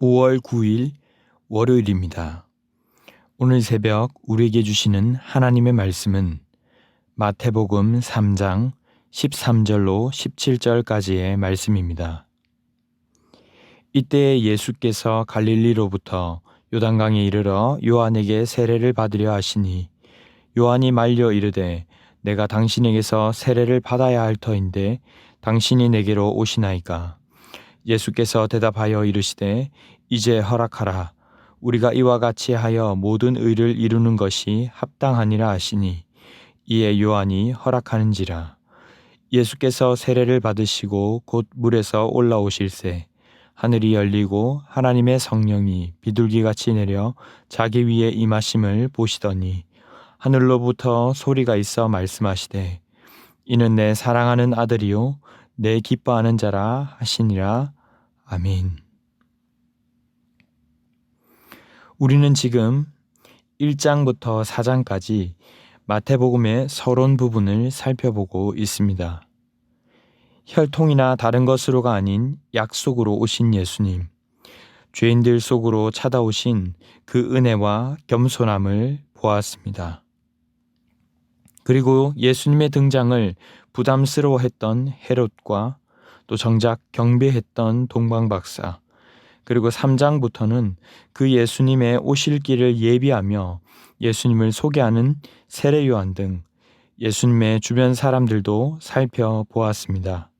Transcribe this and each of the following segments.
5월 9일 월요일입니다. 오늘 새벽 우리에게 주시는 하나님의 말씀은 마태복음 3장 13절로 17절까지의 말씀입니다. 이때 예수께서 갈릴리로부터 요단강에 이르러 요한에게 세례를 받으려 하시니 요한이 말려 이르되 내가 당신에게서 세례를 받아야 할 터인데 당신이 내게로 오시나이까. 예수께서 대답하여 이르시되 이제 허락하라. 우리가 이와 같이 하여 모든 의를 이루는 것이 합당하니라 하시니 이에 요한이 허락하는지라. 예수께서 세례를 받으시고 곧 물에서 올라오실새 하늘이 열리고 하나님의 성령이 비둘기같이 내려 자기 위에 임하심을 보시더니 하늘로부터 소리가 있어 말씀하시되 이는 내 사랑하는 아들이요 내 기뻐하는 자라 하시니라. 아멘. 우리는 지금 1장부터 4장까지 마태복음의 서론 부분을 살펴보고 있습니다. 혈통이나 다른 것으로가 아닌 약속으로 오신 예수님, 죄인들 속으로 찾아오신 그 은혜와 겸손함을 보았습니다. 그리고 예수님의 등장을 부담스러워했던 헤롯과 또 정작 경배했던 동방박사, 그리고 3장부터는 그 예수님의 오실 길을 예비하며 예수님을 소개하는 세례요한 등 예수님의 주변 사람들도 살펴보았습니다.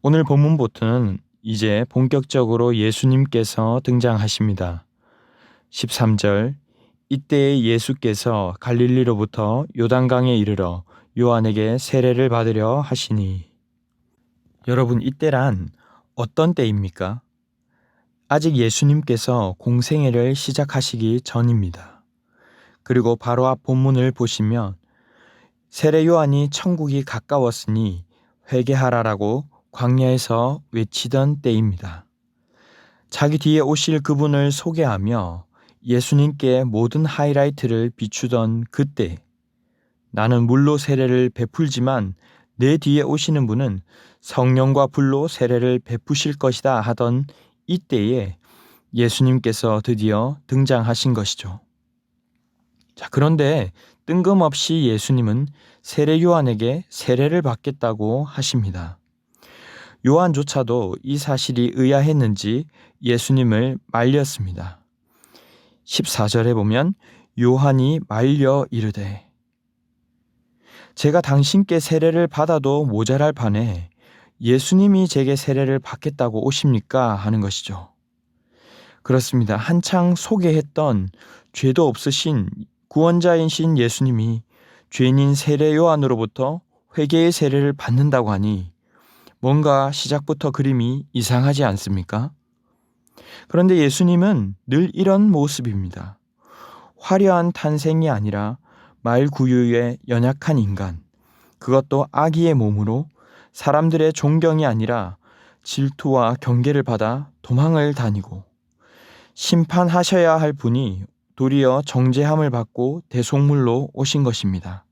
오늘 본문부터는 이제 본격적으로 예수님께서 등장하십니다. 13절, 이때에 예수께서 갈릴리로부터 요단강에 이르러 요한에게 세례를 받으려 하시니. 여러분, 이때란 어떤 때입니까? 아직 예수님께서 공생애를 시작하시기 전입니다. 그리고 바로 앞 본문을 보시면 세례 요한이 천국이 가까웠으니 회개하라라고 광야에서 외치던 때입니다. 자기 뒤에 오실 그분을 소개하며 예수님께 모든 하이라이트를 비추던 그때, 나는 물로 세례를 베풀지만 내 뒤에 오시는 분은 성령과 불로 세례를 베푸실 것이다 하던 이때에 예수님께서 드디어 등장하신 것이죠. 자, 그런데 뜬금없이 예수님은 세례 요한에게 세례를 받겠다고 하십니다. 요한조차도 이 사실이 의아했는지 예수님을 말렸습니다. 14절에 보면 요한이 말려 이르되 제가 당신께 세례를 받아도 모자랄 판에 예수님이 제게 세례를 받겠다고 오십니까? 하는 것이죠. 그렇습니다. 한창 소개했던 죄도 없으신 구원자이신 예수님이 죄인인 세례 요한으로부터 회개의 세례를 받는다고 하니 뭔가 시작부터 그림이 이상하지 않습니까? 그런데 예수님은 늘 이런 모습입니다. 화려한 탄생이 아니라 말구유의 연약한 인간, 그것도 아기의 몸으로 사람들의 존경이 아니라 질투와 경계를 받아 도망을 다니고 심판하셔야 할 분이 도리어 정죄함을 받고 대속물로 오신 것입니다.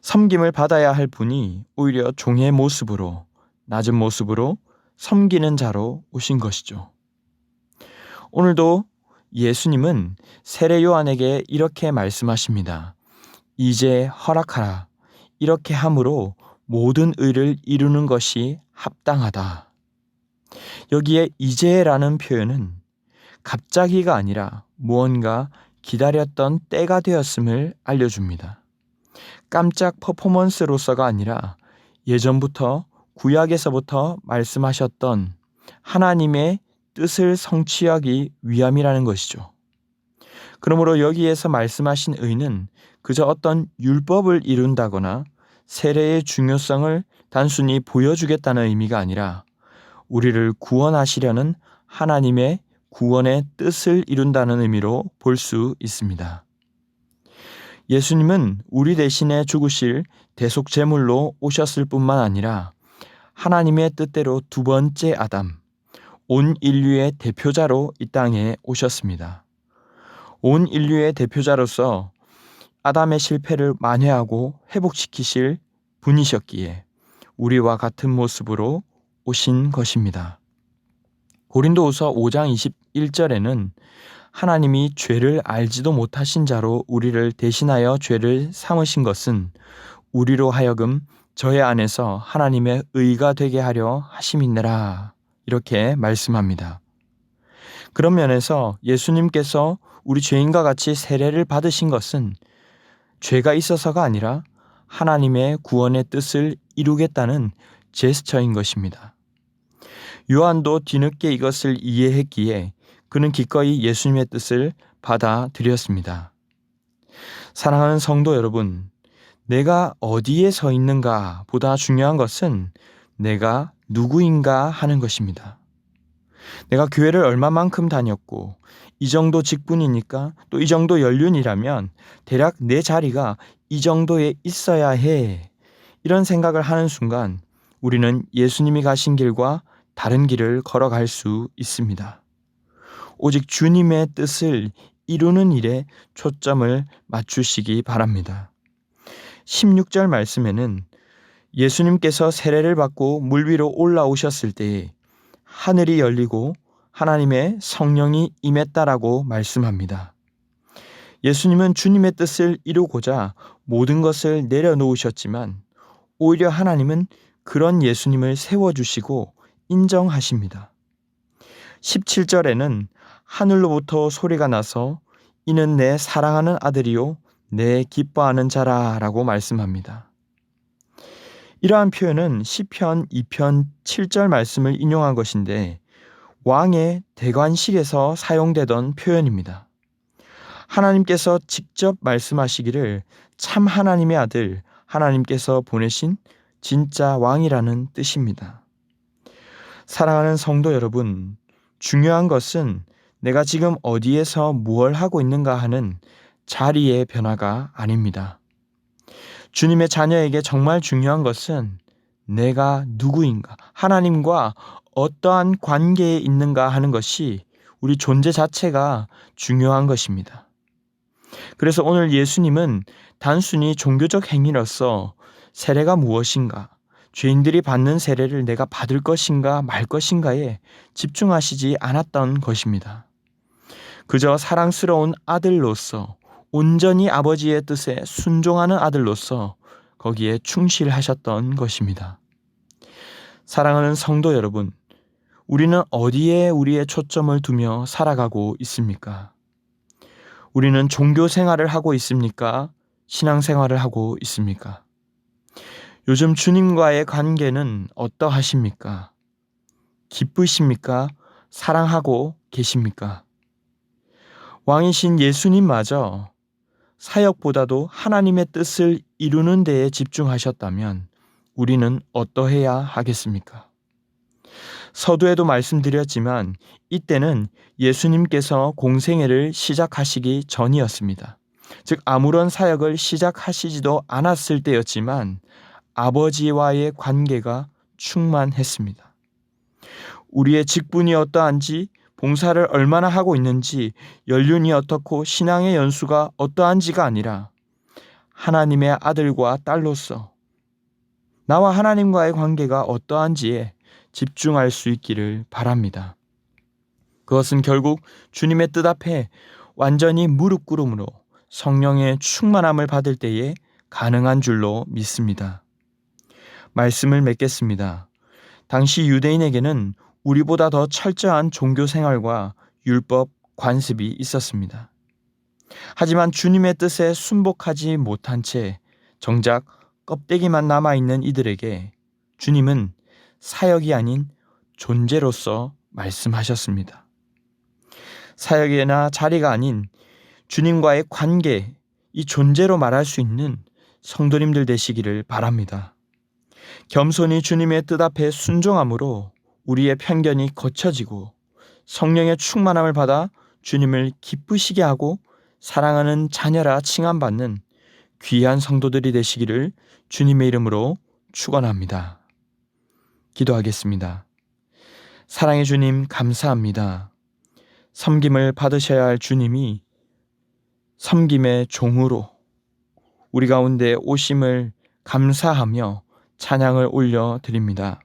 섬김을 받아야 할 분이 오히려 종의 모습으로, 낮은 모습으로 섬기는 자로 오신 것이죠. 오늘도 예수님은 세례 요한에게 이렇게 말씀하십니다. 이제 허락하라. 이렇게 함으로 모든 의를 이루는 것이 합당하다. 여기에 이제라는 표현은 갑자기가 아니라 무언가 기다렸던 때가 되었음을 알려줍니다. 깜짝 퍼포먼스로서가 아니라 예전부터 구약에서부터 말씀하셨던 하나님의 뜻을 성취하기 위함이라는 것이죠. 그러므로 여기에서 말씀하신 의는 그저 어떤 율법을 이룬다거나 세례의 중요성을 단순히 보여주겠다는 의미가 아니라 우리를 구원하시려는 하나님의 구원의 뜻을 이룬다는 의미로 볼 수 있습니다. 예수님은 우리 대신에 죽으실 대속 제물로 오셨을 뿐만 아니라 하나님의 뜻대로 두 번째 아담, 온 인류의 대표자로 이 땅에 오셨습니다. 온 인류의 대표자로서 아담의 실패를 만회하고 회복시키실 분이셨기에 우리와 같은 모습으로 오신 것입니다. 고린도후서 5장 21절에는 하나님이 죄를 알지도 못하신 자로 우리를 대신하여 죄를 삼으신 것은 우리로 하여금 저의 안에서 하나님의 의가 되게 하려 하심이니라, 이렇게 말씀합니다. 그런 면에서 예수님께서 우리 죄인과 같이 세례를 받으신 것은 죄가 있어서가 아니라 하나님의 구원의 뜻을 이루겠다는 제스처인 것입니다. 요한도 뒤늦게 이것을 이해했기에 그는 기꺼이 예수님의 뜻을 받아들였습니다. 사랑하는 성도 여러분, 내가 어디에 서 있는가 보다 중요한 것은 내가 누구인가 하는 것입니다. 내가 교회를 얼마만큼 다녔고 이 정도 직분이니까, 또 이 정도 연륜이라면 대략 내 자리가 이 정도에 있어야 해, 이런 생각을 하는 순간 우리는 예수님이 가신 길과 다른 길을 걸어갈 수 있습니다. 오직 주님의 뜻을 이루는 일에 초점을 맞추시기 바랍니다. 16절 말씀에는 예수님께서 세례를 받고 물 위로 올라오셨을 때에 하늘이 열리고 하나님의 성령이 임했다라고 말씀합니다. 예수님은 주님의 뜻을 이루고자 모든 것을 내려놓으셨지만 오히려 하나님은 그런 예수님을 세워주시고 인정하십니다. 17절에는 하늘로부터 소리가 나서 이는 내 사랑하는 아들이요 내 기뻐하는 자라 라고 말씀합니다. 이러한 표현은 시편 2편 7절 말씀을 인용한 것인데 왕의 대관식에서 사용되던 표현입니다. 하나님께서 직접 말씀하시기를 참 하나님의 아들, 하나님께서 보내신 진짜 왕이라는 뜻입니다. 사랑하는 성도 여러분, 중요한 것은 내가 지금 어디에서 무엇을 하고 있는가 하는 자리의 변화가 아닙니다. 주님의 자녀에게 정말 중요한 것은 내가 누구인가, 하나님과 어떠한 관계에 있는가 하는 것이 우리 존재 자체가 중요한 것입니다. 그래서 오늘 예수님은 단순히 종교적 행위로서 세례가 무엇인가, 죄인들이 받는 세례를 내가 받을 것인가 말 것인가에 집중하시지 않았던 것입니다. 그저 사랑스러운 아들로서, 온전히 아버지의 뜻에 순종하는 아들로서 거기에 충실하셨던 것입니다. 사랑하는 성도 여러분, 우리는 어디에 우리의 초점을 두며 살아가고 있습니까? 우리는 종교 생활을 하고 있습니까? 신앙 생활을 하고 있습니까? 요즘 주님과의 관계는 어떠하십니까? 기쁘십니까? 사랑하고 계십니까? 왕이신 예수님마저 사역보다도 하나님의 뜻을 이루는 데에 집중하셨다면 우리는 어떠해야 하겠습니까? 서두에도 말씀드렸지만 이때는 예수님께서 공생애를 시작하시기 전이었습니다. 즉 아무런 사역을 시작하시지도 않았을 때였지만 아버지와의 관계가 충만했습니다. 우리의 직분이 어떠한지, 봉사를 얼마나 하고 있는지, 연륜이 어떻고 신앙의 연수가 어떠한지가 아니라 하나님의 아들과 딸로서 나와 하나님과의 관계가 어떠한지에 집중할 수 있기를 바랍니다. 그것은 결국 주님의 뜻 앞에 완전히 무릎 꿇음으로 성령의 충만함을 받을 때에 가능한 줄로 믿습니다. 말씀을 맺겠습니다. 당시 유대인에게는 우리보다 더 철저한 종교 생활과 율법, 관습이 있었습니다. 하지만 주님의 뜻에 순복하지 못한 채 정작 껍데기만 남아있는 이들에게 주님은 사역이 아닌 존재로서 말씀하셨습니다. 사역이나 자리가 아닌 주님과의 관계, 이 존재로 말할 수 있는 성도님들 되시기를 바랍니다. 겸손히 주님의 뜻 앞에 순종함으로 우리의 편견이 거쳐지고 성령의 충만함을 받아 주님을 기쁘시게 하고 사랑하는 자녀라 칭함받는 귀한 성도들이 되시기를 주님의 이름으로 축원합니다. 기도하겠습니다. 사랑의 주님, 감사합니다. 섬김을 받으셔야 할 주님이 섬김의 종으로 우리 가운데 오심을 감사하며 찬양을 올려드립니다.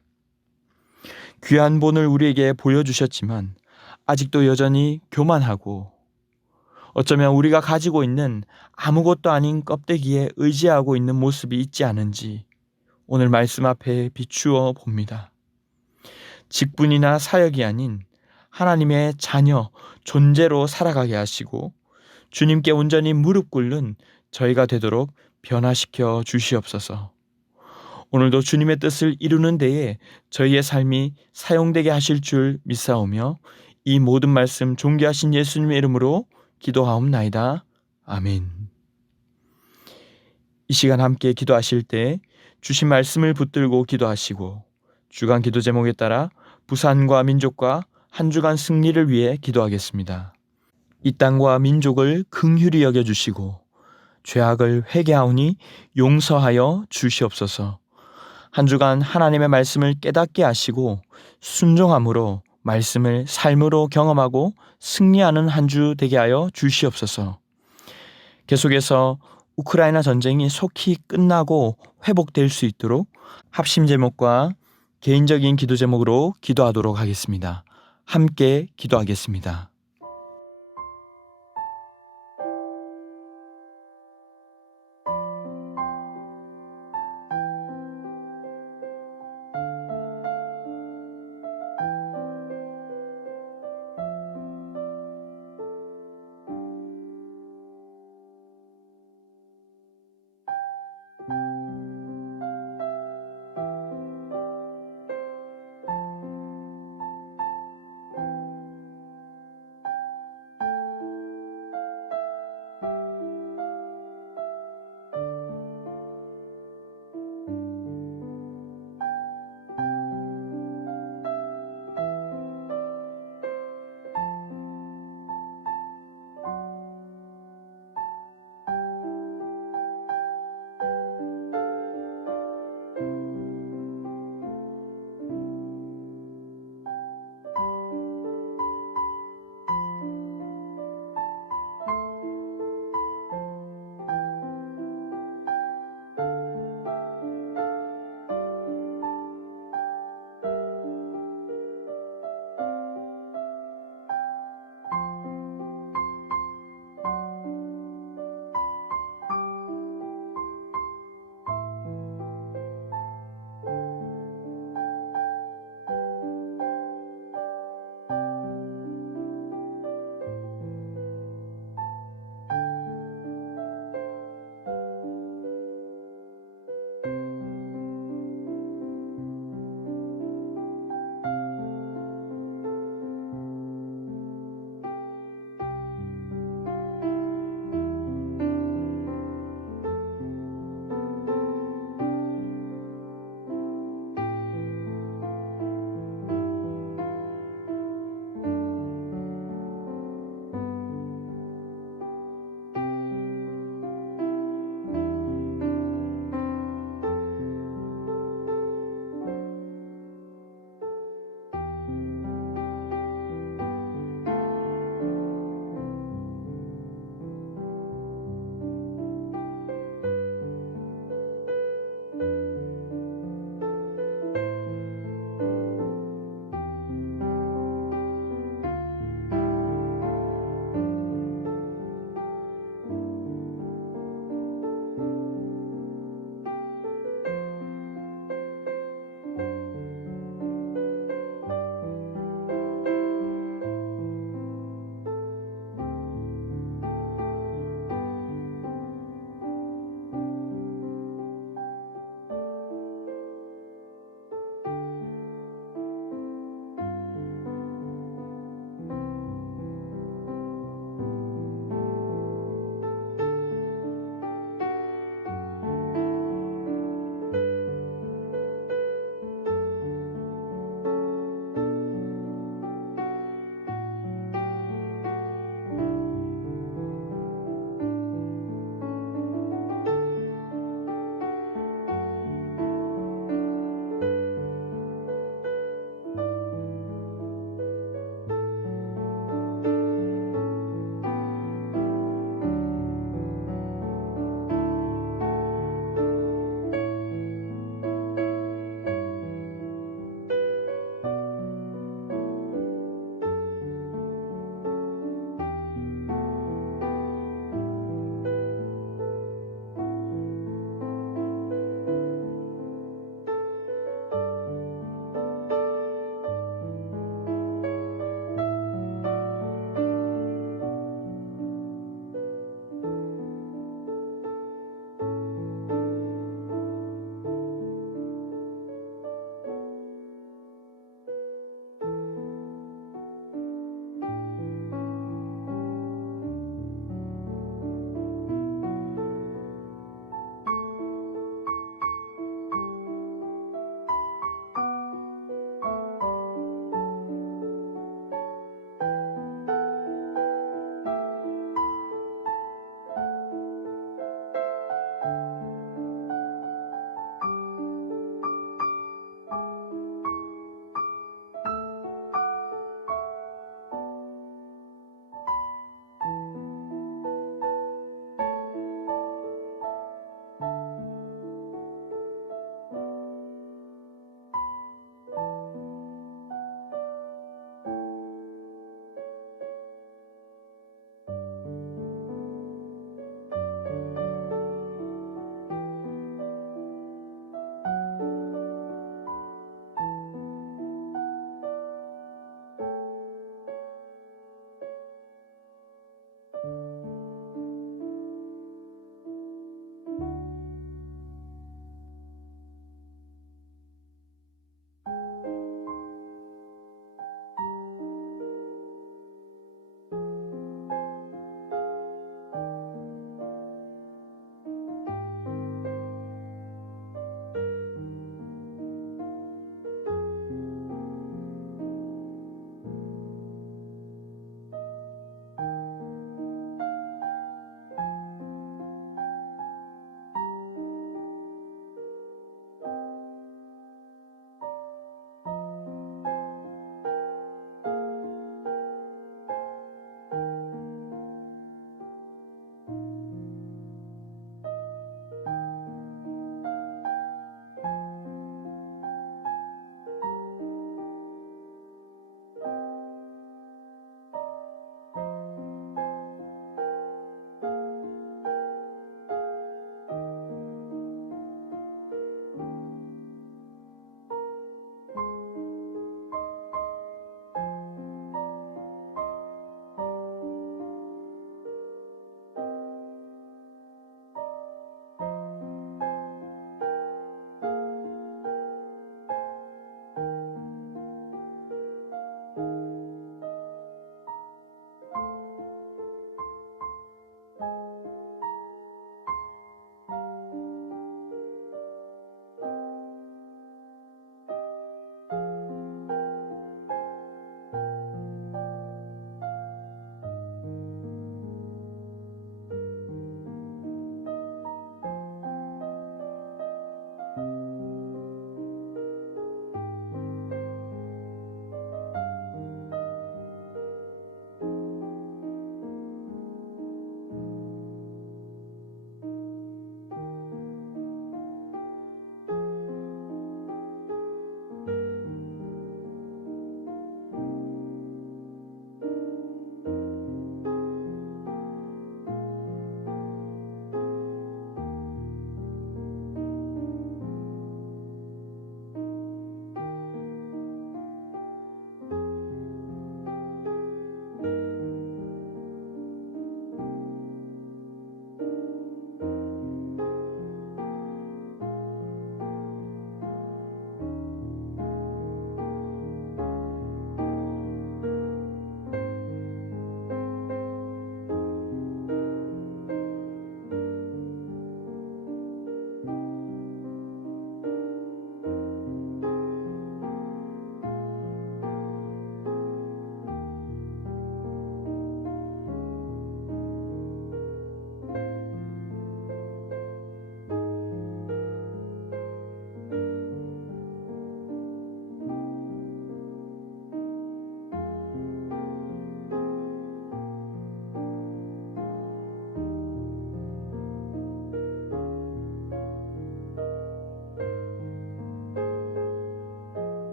귀한 본을 우리에게 보여주셨지만 아직도 여전히 교만하고 어쩌면 우리가 가지고 있는 아무것도 아닌 껍데기에 의지하고 있는 모습이 있지 않은지 오늘 말씀 앞에 비추어 봅니다. 직분이나 사역이 아닌 하나님의 자녀, 존재로 살아가게 하시고 주님께 온전히 무릎 꿇는 저희가 되도록 변화시켜 주시옵소서. 오늘도 주님의 뜻을 이루는 데에 저희의 삶이 사용되게 하실 줄 믿사오며 이 모든 말씀 존귀하신 예수님의 이름으로 기도하옵나이다. 아멘. 이 시간 함께 기도하실 때 주신 말씀을 붙들고 기도하시고 주간 기도 제목에 따라 부산과 민족과 한 주간 승리를 위해 기도하겠습니다. 이 땅과 민족을 긍휼히 여겨주시고 죄악을 회개하오니 용서하여 주시옵소서. 한 주간 하나님의 말씀을 깨닫게 하시고 순종함으로 말씀을 삶으로 경험하고 승리하는 한 주 되게 하여 주시옵소서. 계속해서 우크라이나 전쟁이 속히 끝나고 회복될 수 있도록 합심 제목과 개인적인 기도 제목으로 기도하도록 하겠습니다. 함께 기도하겠습니다.